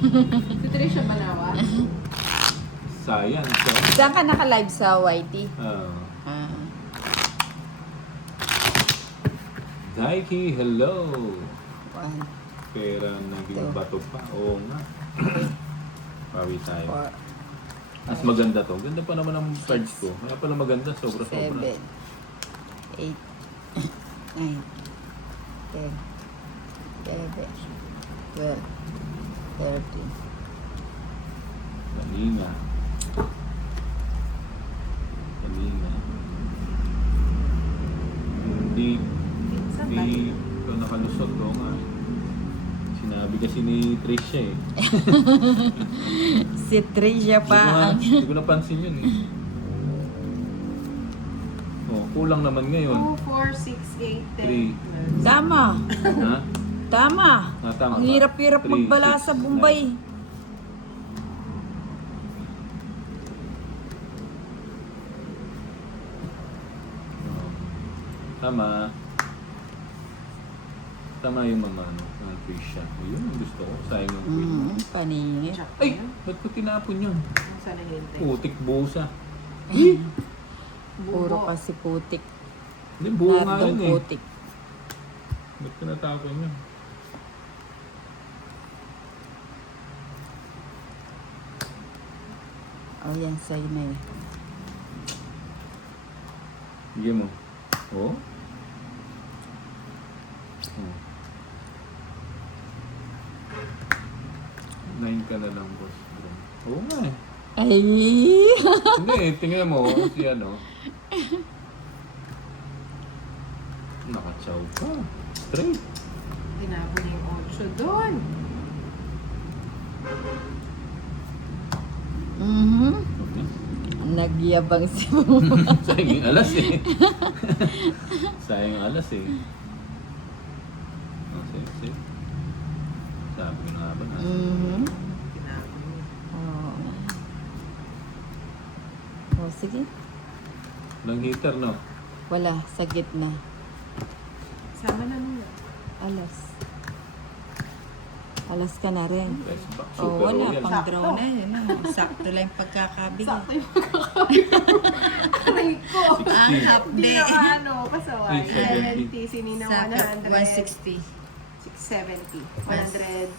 Si Trisha Banawa. Science, ah. Saan ka naka-live sa YT? Ah. Ah. Daiki, hello. One, Pera naging Two. bato pa. Oo nga. Pawi tayo. four, Mas maganda to. Ganda pa naman ang cards ko. Kaya pala maganda. Sobra-sobra. 7, 8, 9, 10, 11, 12, 13. Kanina. Kanina. Hindi Saan ba? ikaw nakalusot ko nga. Sinabi kasi ni Trisha eh. Si Trisha pa ang... Hindi ko napansin yun eh. Oh, kulang naman ngayon. 2, 4, 6, 8, 10. Tama. Ha? Tama. Tama Ang ba? hirap-hirap 3, magbala 6, sa Bombay. 9. Tama. Tama yung mama, no? Ng Trisha. Yun ang gusto ko. Sayang yung queen mo. Paningit. Jack Ay! yun. Ba't ko tinapon yun? Saan nahihintay? Putik busa. Puro kasi putik. Hindi, buo nga Nardong yun eh. putik. Ba't ko natapon yun? Oh, yan sa'yo na eh. Bigyan mo. Oh? Oh. 9 ka na lang, boss. Bro. Oo nga eh. Ay! Hindi, tingnan mo si ano. Nakatsaw ka. Straight. Tinapon niya yung 8 doon. Mhm. Okay. Nagyabang si Sayang yung alas eh. Sayang yung alas eh. Oh, safe. Sabi ko na nga ba na. Mhm. Tinapon niya. Oh. Oh, sige. Walang heater, no? Wala, sa gitna. Sama na muna. Alas. Alas ka na rin. Guys, Oh, super wala royal. pang Sakto. draw na yun. Sakto lang yung pagkakabigay. Sakto yung pagkakabit. Aray ko. Ang half Hindi day. na ano, pasaway. 870. 70, sinina Sa 100. 160. 670. 160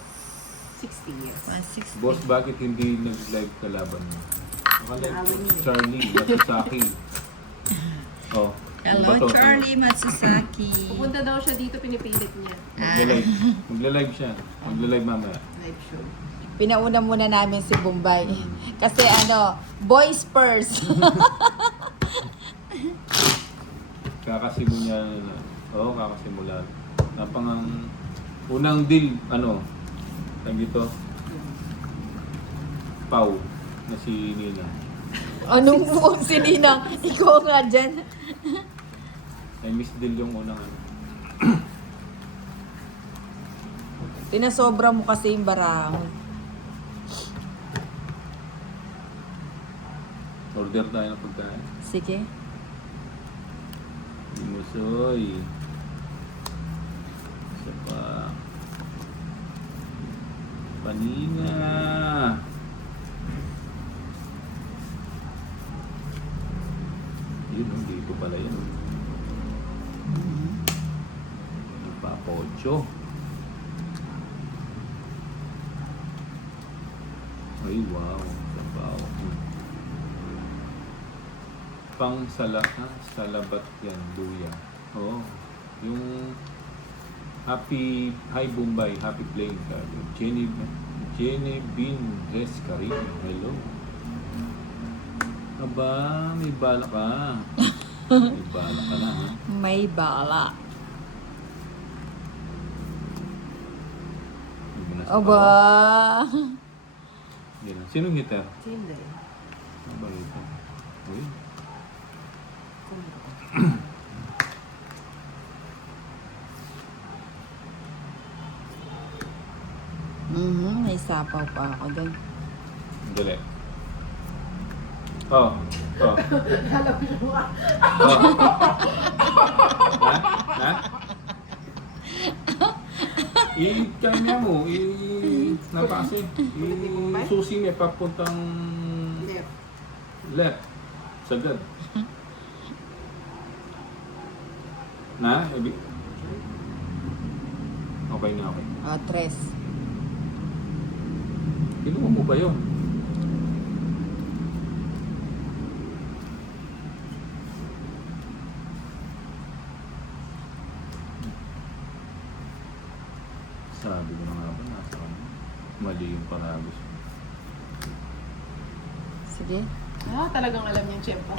years. 160. Boss, bakit hindi nag-live kalaban mo? Nakalive Naawin ko. niya. Charlie, Yasusaki. Oh, Hello, bato. Charlie Matsusaki. Pupunta daw siya dito, pinipilit niya. Magla-live. Magla-live siya. Magla-live mamaya. Live show. Pinauna muna namin si Bombay. Kasi ano, boys first. Kakasimula na. Oo, kakasimula. Napangang unang deal, ano, tag dito, Pau, na si Nina. Anong buong si Ninang? Ikaw nga dyan. Ay, miss deal yung unang ano. Pinasobra mo kasi yung barang. Order tayo ng pagkain. Sige. Limusoy. Isa pa. Panina. Yun, oh, dito pala yun. Papocho. Ay, wow. Sabaw. Pang salabat yan, luya. Oo. Yung Happy Bombay, Happy Playing Card. Jenny Bean Dress Karim. Hello. Aba, may bala ka. May bala ka na, ha? May bala. Hindi mo na sa Aba. bawah. Yan na. Sinong hitter? Hindi. Ano ba hitter? Uy. Mhm, may sapaw pa ako doon. Dali. Oh. Oh. Alam ko siya. Oh. Ha? Ha? I-kanya mo. napaasin. Yung susi niya papuntang Left. left. Sagad. Na? Okay na, okay. O, 3. Kinuha mo ba yun? Sabi ko na nga ba, nasa ano? Mali yung parabos. Sige. Ah, talagang alam niya yung tiyempo.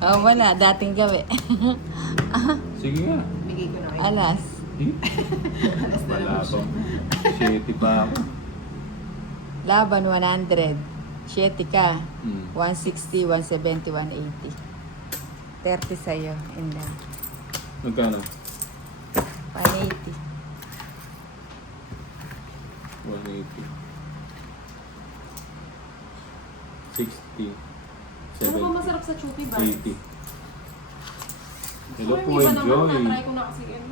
O, wala. Dating gawi. Sige nga. Bigay ko na kayo. Alas. Eh? Alas na Wala lang siya. pa. 7 pa ako. Laban, 100. 7 ka. Hmm. 160, 170, 180. 30 sa'yo. Inda. Magkano? 180. 180. 60. Ano ba 70. masarap sa Chupi ba? 80. Hello po, Iba naman, enjoy. na-try ko na kasi